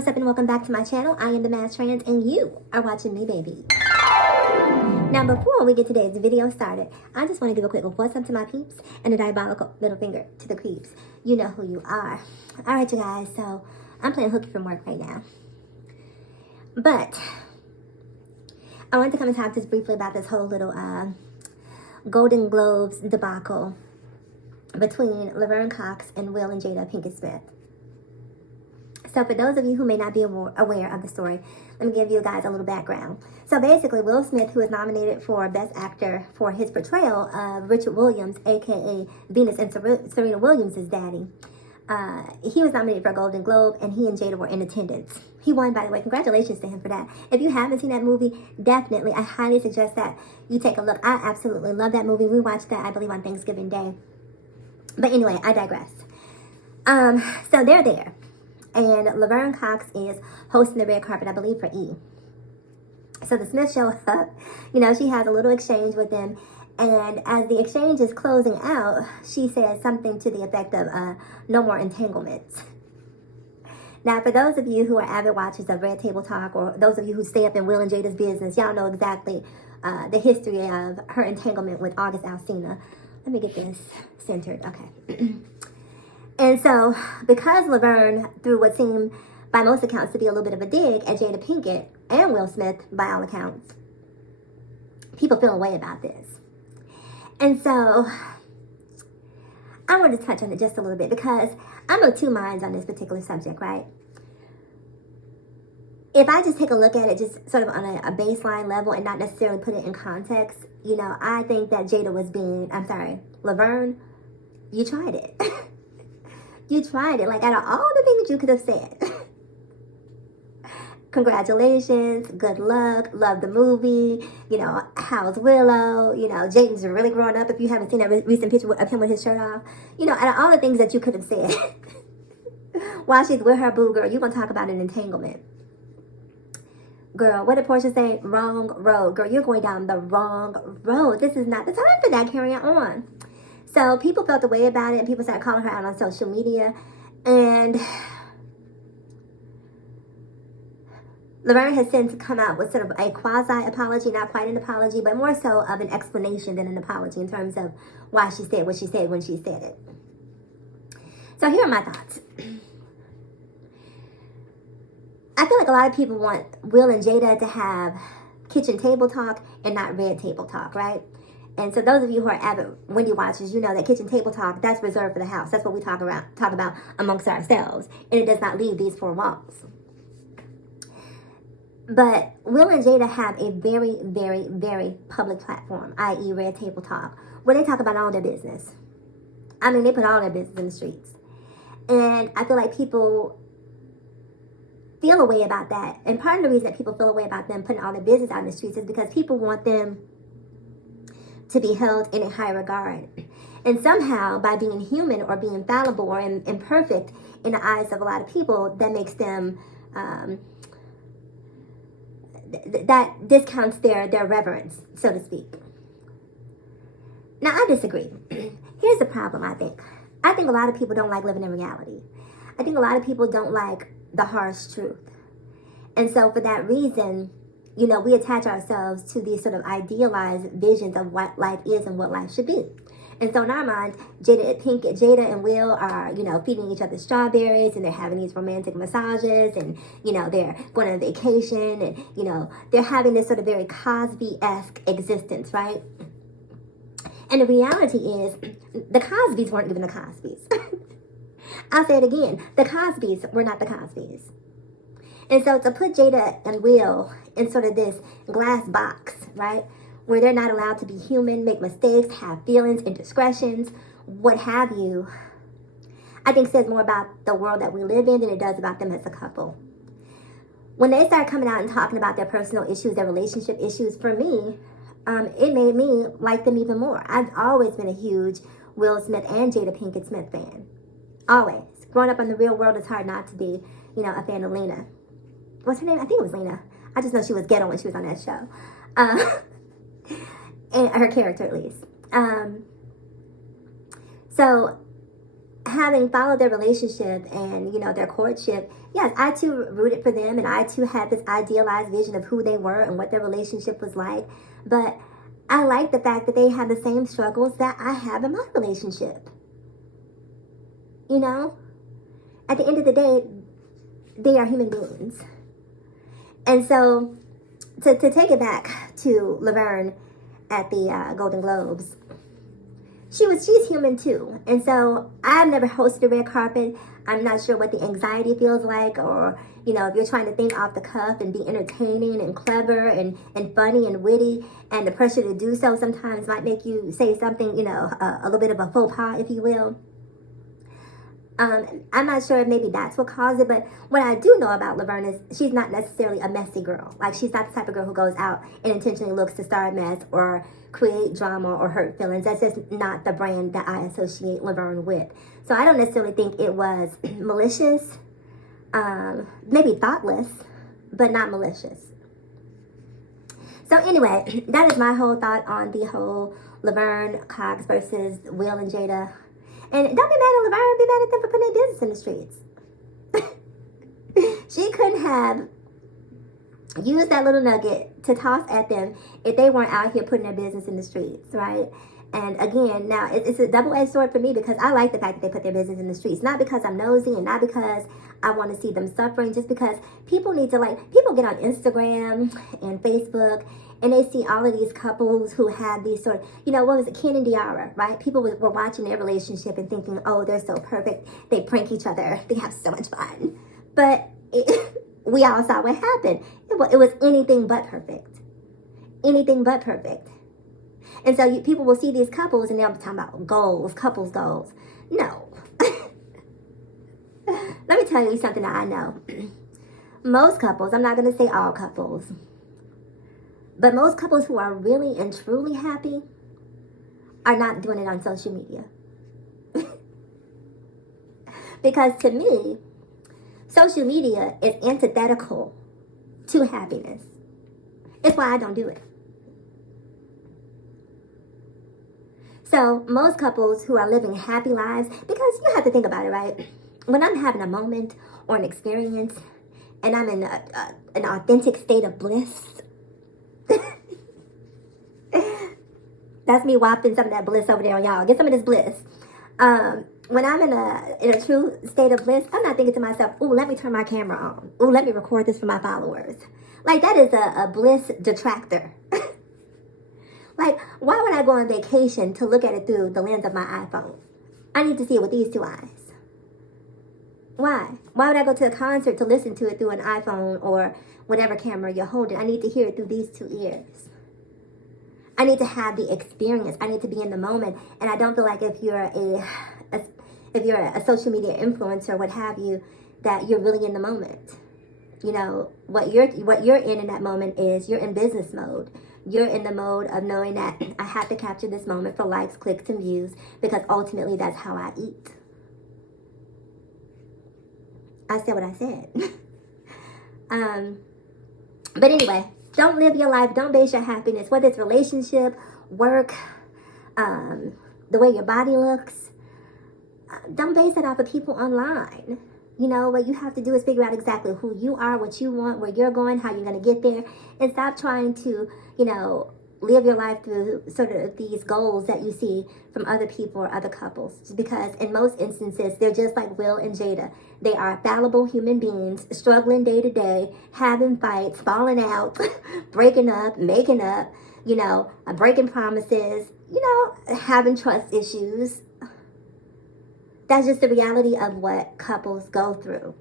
what's up and welcome back to my channel. I am the Mass Trans and you are watching me, baby. Now before we get today's video started, I just want to give a quick what's up to my peeps and a diabolical middle finger to the creeps. You know who you are. Alright you guys, so I'm playing hooky from work right now. But I wanted to come and talk just briefly about this whole little Golden Globes debacle between Laverne Cox and Will and Jada Pinkett Smith. So for those of you who may not be aware of the story, let me give you guys a little background. So basically, Will Smith, who was nominated for Best Actor for his portrayal of Richard Williams, aka Venus and Serena Williams' daddy, he was nominated for a Golden Globe, and he and Jada were in attendance. He won, by the way. Congratulations to him for that. If you haven't seen that movie, definitely, I highly suggest that you take a look. I absolutely love that movie. We watched that, I believe, on Thanksgiving Day. But anyway, I digress. So they're there. And Laverne Cox is hosting the red carpet, I believe, for E! So the Smiths show up. You know, she has a little exchange with them. And as the exchange is closing out, she says something to the effect of, no more entanglements. Now, for those of you who are avid watchers of Red Table Talk, or those of you who stay up in Will and Jada's business, y'all know exactly the history of her entanglement with August Alsina. Let me get this centered. Okay. And so, because Laverne threw what seemed, by most accounts, to be a little bit of a dig at Jada Pinkett and Will Smith, by all accounts, people feel a way about this. And so, I wanted to touch on it just a little bit because I'm of two minds on this particular subject, right? If I just take a look at it just sort of on a baseline level and not necessarily put it in context, you know, I think that Jada was Laverne, you tried it. You tried it. Like, out of all the things you could have said, congratulations, good luck, love the movie, you know, how's Willow, you know, Jaden's really growing up. If you haven't seen that recent picture of him with his shirt off, you know, out of all the things that you could have said while she's with her boo girl, you're going to talk about an entanglement. Girl, what did Portia say? Wrong road. Girl, you're going down the wrong road. This is not the time for that. Carry on. So people felt the way about it, and people started calling her out on social media. And Laverne has since come out with sort of a quasi-apology, not quite an apology, but more so of an explanation than an apology in terms of why she said what she said when she said it. So here are my thoughts. I feel like a lot of people want Will and Jada to have kitchen table talk and not red table talk, right? And so those of you who are avid Wendy watchers, you know that kitchen table talk, that's reserved for the house. That's what we talk about amongst ourselves. And it does not leave these four walls. But Will and Jada have a very, very, very public platform, i.e. Red Table Talk, where they talk about all their business. I mean, they put all their business in the streets. And I feel like people feel a way about that. And part of the reason that people feel a way about them putting all their business out in the streets is because people want them to be held in a high regard. And somehow, by being human or being fallible or imperfect in the eyes of a lot of people, that makes them, that discounts their reverence, so to speak. Now, I disagree. Here's the problem, I think. I think a lot of people don't like living in reality. I think a lot of people don't like the harsh truth. And so for that reason, you know, we attach ourselves to these sort of idealized visions of what life is and what life should be. And so in our minds, Jada and Will are, you know, feeding each other strawberries, and they're having these romantic massages, and, you know, they're going on vacation, and, you know, they're having this sort of very Cosby-esque existence, right? And the reality is, the Cosbys weren't even the Cosbys. I'll say it again. The Cosbys were not the Cosbys. And so to put Jada and Will in sort of this glass box, right, where they're not allowed to be human, make mistakes, have feelings, indiscretions, what have you, I think says more about the world that we live in than it does about them as a couple. When they start coming out and talking about their personal issues, their relationship issues, for me, it made me like them even more. I've always been a huge Will Smith and Jada Pinkett Smith fan. Always. Growing up in the real world, it's hard not to be, you know, a fan of Lena. What's her name? I think it was Lena. I just know she was ghetto when she was on that show. And her character, at least. So having followed their relationship and, their courtship, yes, I too rooted for them, and I too had this idealized vision of who they were and what their relationship was like. But I like the fact that they have the same struggles that I have in my relationship. At the end of the day, they are human beings. And so, to take it back to Laverne at the Golden Globes, she's human too. And so I've never hosted a red carpet. I'm not sure what the anxiety feels like, or, if you're trying to think off the cuff and be entertaining and clever and funny and witty, and the pressure to do so sometimes might make you say something, a little bit of a faux pas, if you will. I'm not sure if maybe that's what caused it, but what I do know about Laverne is she's not necessarily a messy girl. Like, she's not the type of girl who goes out and intentionally looks to start a mess or create drama or hurt feelings. That's just not the brand that I associate Laverne with. So I don't necessarily think it was malicious, maybe thoughtless, but not malicious. So anyway, that is my whole thought on the whole Laverne Cox versus Will and Jada. And don't be mad at Laverne, be mad at them for putting their business in the streets. She couldn't have used that little nugget to toss at them if they weren't out here putting their business in the streets, right? And again, now it's a double-edged sword for me, because I like the fact that they put their business in the streets. Not because I'm nosy, and not because I want to see them suffering, just because people need to, people get on Instagram and Facebook, and they see all of these couples who have these sort of, what was it, Ken and Diara, right? People were watching their relationship and thinking, oh, they're so perfect. They prank each other. They have so much fun. But we all saw what happened. It was anything but perfect. Anything but perfect. And so people will see these couples and they'll be talking about goals, couples goals. No. Let me tell you something that I know. Most couples, I'm not going to say all couples, but most couples who are really and truly happy are not doing it on social media. Because to me, social media is antithetical to happiness. It's why I don't do it. So most couples who are living happy lives, because you have to think about it, right? When I'm having a moment or an experience and I'm in an authentic state of bliss, that's me wafting some of that bliss over there on y'all. Get some of this bliss. When I'm in a true state of bliss, I'm not thinking to myself, ooh, let me turn my camera on. Ooh, let me record this for my followers. Like, that is a bliss detractor. Like, why would I go on vacation to look at it through the lens of my iPhone? I need to see it with these two eyes. Why? Why would I go to a concert to listen to it through an iPhone or whatever camera you're holding? I need to hear it through these two ears. I need to have the experience. I need to be in the moment. And I don't feel like if you're a social media influencer, what have you, that you're really in the moment. What you're in that moment is you're in business mode. You're in the mode of knowing that I have to capture this moment for likes, clicks, and views, because ultimately that's how I eat. I said what I said. But anyway, don't live your life. Don't base your happiness, whether it's relationship, work, the way your body looks. Don't base it off of people online. What you have to do is figure out exactly who you are, what you want, where you're going, how you're going to get there, and stop trying to, live your life through sort of these goals that you see from other people or other couples. Because in most instances, they're just like Will and Jada. They are fallible human beings, struggling day to day, having fights, falling out, breaking up, making up, breaking promises, having trust issues. That's just the reality of what couples go through.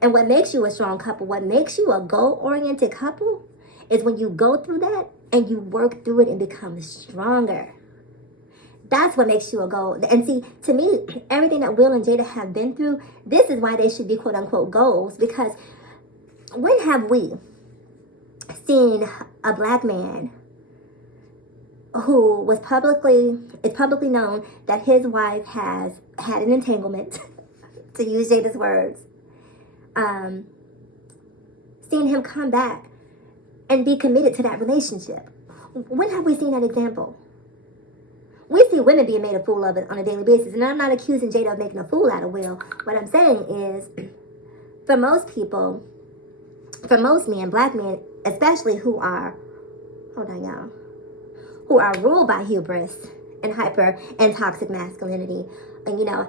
And what makes you a strong couple, what makes you a goal-oriented couple, is when you go through that and you work through it and become stronger. That's what makes you a goal. And see, to me, everything that Will and Jada have been through, this is why they should be quote-unquote goals. Because when have we seen a black man who it's publicly known that his wife has had an entanglement, to use Jada's words, seeing him come back and be committed to that relationship? When have we seen that example? We see women being made a fool of it on a daily basis. And I'm not accusing Jada of making a fool out of Will. What I'm saying is, for most people, for most men, black men, especially who are, hold on y'all, who are ruled by hubris and hyper and toxic masculinity. And you know,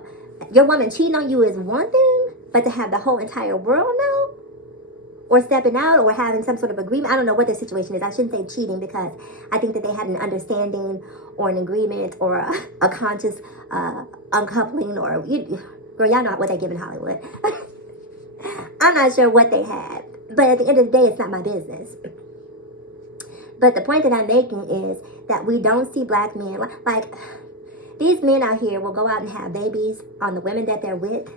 your woman cheating on you is one thing, but to have the whole entire world know, or stepping out, or having some sort of agreement, I don't know what their situation is. I shouldn't say cheating, because I think that they had an understanding or an agreement or a conscious uncoupling, or, girl, y'all know what they give in Hollywood. I'm not sure what they had, but at the end of the day, it's not my business. But the point that I'm making is that we don't see black men, like these men out here will go out and have babies on the women that they're with.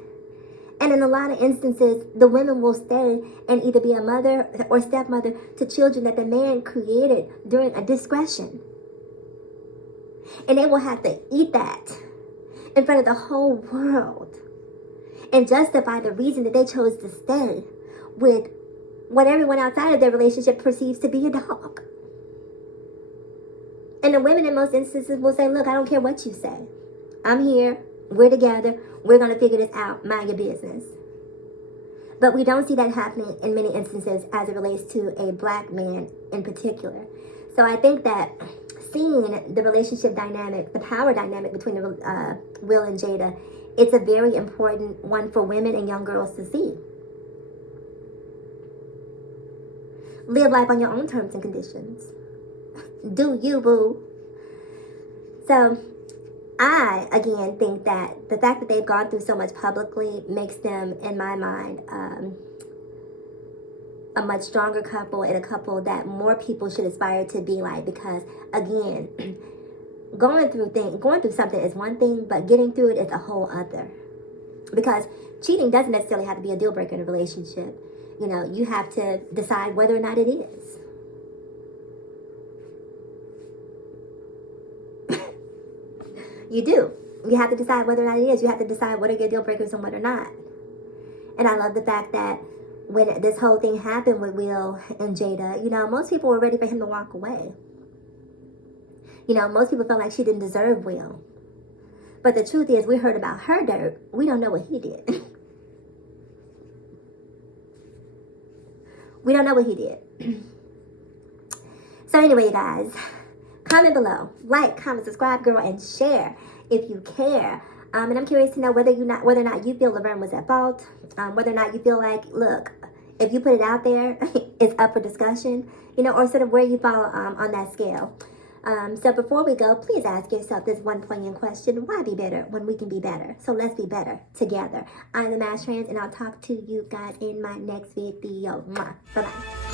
And in a lot of instances, the women will stay and either be a mother or stepmother to children that the man created during a discretion. And they will have to eat that in front of the whole world and justify the reason that they chose to stay with what everyone outside of their relationship perceives to be a dog. And the women in most instances will say, look, I don't care what you say. I'm here. We're together. We're going to figure this out. Mind your business. But we don't see that happening in many instances as it relates to a black man in particular. So I think that seeing the relationship dynamic, the power dynamic between Will and Jada, it's a very important one for women and young girls to see. Live life on your own terms and conditions. Do you, boo. So I, again, think that the fact that they've gone through so much publicly makes them, in my mind, a much stronger couple, and a couple that more people should aspire to be like. Because, again, going through something is one thing, but getting through it is a whole other. Because cheating doesn't necessarily have to be a deal breaker in a relationship. You know, you have to decide whether or not it is. You do. You have to decide whether or not it is. You have to decide what are your deal breakers and what are not. And I love the fact that when this whole thing happened with Will and Jada, you know, most people were ready for him to walk away. You know, most people felt like she didn't deserve Will. But the truth is, we heard about her dirt. We don't know what he did. We don't know what he did. So anyway, you guys, comment below, like, comment, subscribe, girl, and share if you care. And I'm curious to know whether or not you feel Laverne was at fault. Whether or not you feel like, look, if you put it out there, it's up for discussion. You know, or sort of where you fall on that scale. So before we go, please ask yourself this one poignant question: why be better when we can be better? So let's be better together. I'm the Mass Trans, and I'll talk to you guys in my next video. Bye bye.